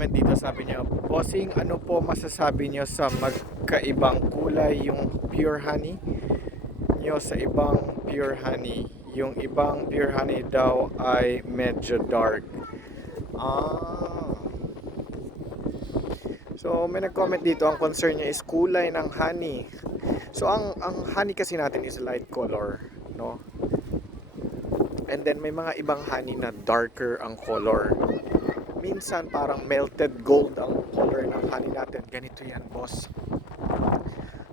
nag-comment dito, sabi niya, Bossing, ano po masasabi niyo sa magkaibang kulay yung pure honey niyo sa ibang pure honey? Yung ibang pure honey daw ay medyo dark. Ah. So may nag-comment dito, ang concern niya is kulay ng honey. So ang honey kasi natin is light color, no? And then may mga ibang honey na darker ang color. Minsan parang melted gold ang color ng honey natin. Ganito yan, boss.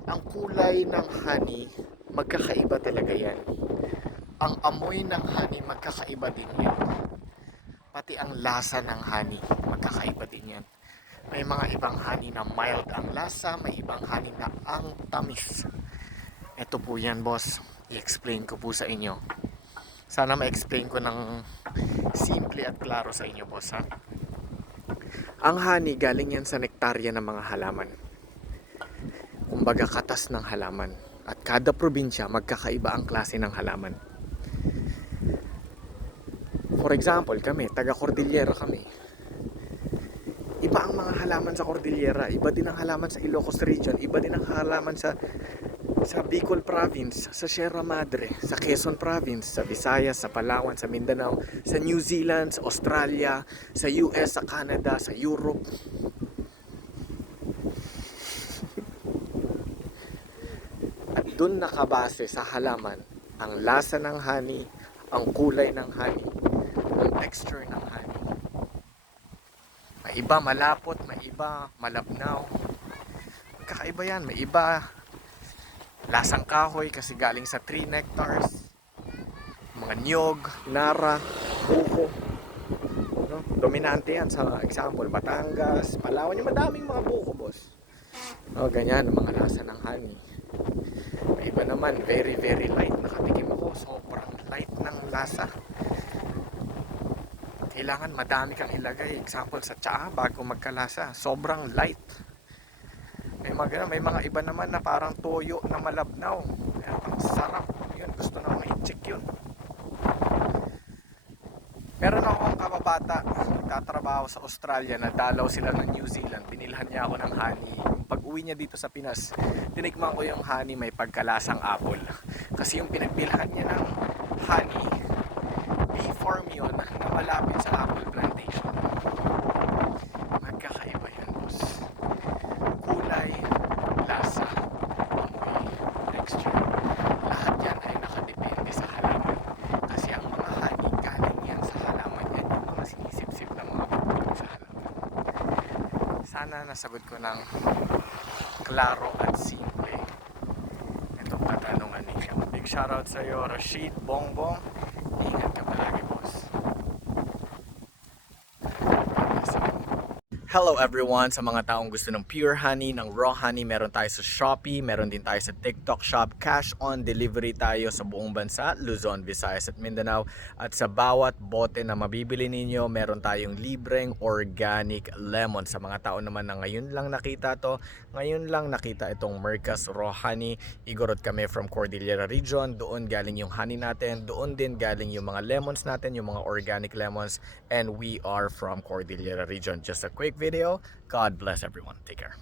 Ang kulay ng honey, magkakaiba talaga yan. Ang amoy ng honey, magkakaiba din yan. Pati ang lasa ng honey, magkakaiba din yan. May mga ibang honey na mild ang lasa, may ibang honey na ang tamis. Ito po yan, boss. I-explain ko po sa inyo. Sana ma-explain ko ng simple at klaro sa inyo, boss, ha? Ang honey, galing yan sa nektarya ng mga halaman. Kumbaga, katas ng halaman. At kada probinsya, magkakaiba ang klase ng halaman. For example, kami, taga-Cordillera kami. Iba ang mga halaman sa Cordillera, iba din ang halaman sa Ilocos Region, iba din ang halaman sa Bicol Province, sa Sierra Madre, sa Quezon Province, sa Visayas, sa Palawan, sa Mindanao, sa New Zealand, sa Australia, sa US, sa Canada, sa Europe. At dun nakabase sa halaman ang lasa ng honey, ang kulay ng honey, ang texture ng honey. May iba malapot, may iba malabnaw. Kakaiba yan. May iba lasang kahoy kasi galing sa tree nectars. Mga niyog, nara, buko. No? Dominante yan sa example, Batangas, Palawan. Yung madaming mga buko, boss. No, ganyan, mga lasa ng honey. May iba naman, very very light. Nakatikim ako, sobrang light ng lasa. Kailangan madami kang ilagay. Example sa tsaa bago magkalasa. Sobrang light. May mga iba naman na parang toyo na malabnaw. Ang sarap. Yun, gusto na ma-check yun. Meron akong kababata, nagtatrabaho sa Australia, nadalaw sila ng New Zealand. Binilhan niya ako ng honey. Pag uwi niya dito sa Pinas, tinikman ko yung honey may pagkalasang apple. Kasi yung pinagbilhan niya ng honey, bee farm yun na malapit sa apple plantation. Magkakaiba yan, boss. Kulay, lasa, amoy, texture. Lahat yan ay nakadepende sa halaman. Kasi ang mga honey galing yan sa halaman. Yan yung mga sinisip-sip ng mga bubulong sa halaman. Sana nasagot ko ng klaro at simple itong katanungan ninyo. Big shoutout sa iyo, Rashid Bongbong. Ingat ka palagi, boss. Hello everyone, sa mga taong gusto ng pure honey, ng raw honey, meron tayo sa Shopee, meron din tayo sa TikTok Shop. Cash on delivery tayo sa buong bansa, Luzon, Visayas at Mindanao. At sa bawat bote na mabibili ninyo, meron tayong libreng organic lemon. Sa mga tao naman na ngayon lang nakita to, ngayon lang nakita itong Mercas Raw Honey. Igorot kami from Cordillera Region, doon galing yung honey natin, doon din galing yung mga lemons natin, yung mga organic lemons, and we are from Cordillera Region. Just a quick video. God bless everyone. Take care.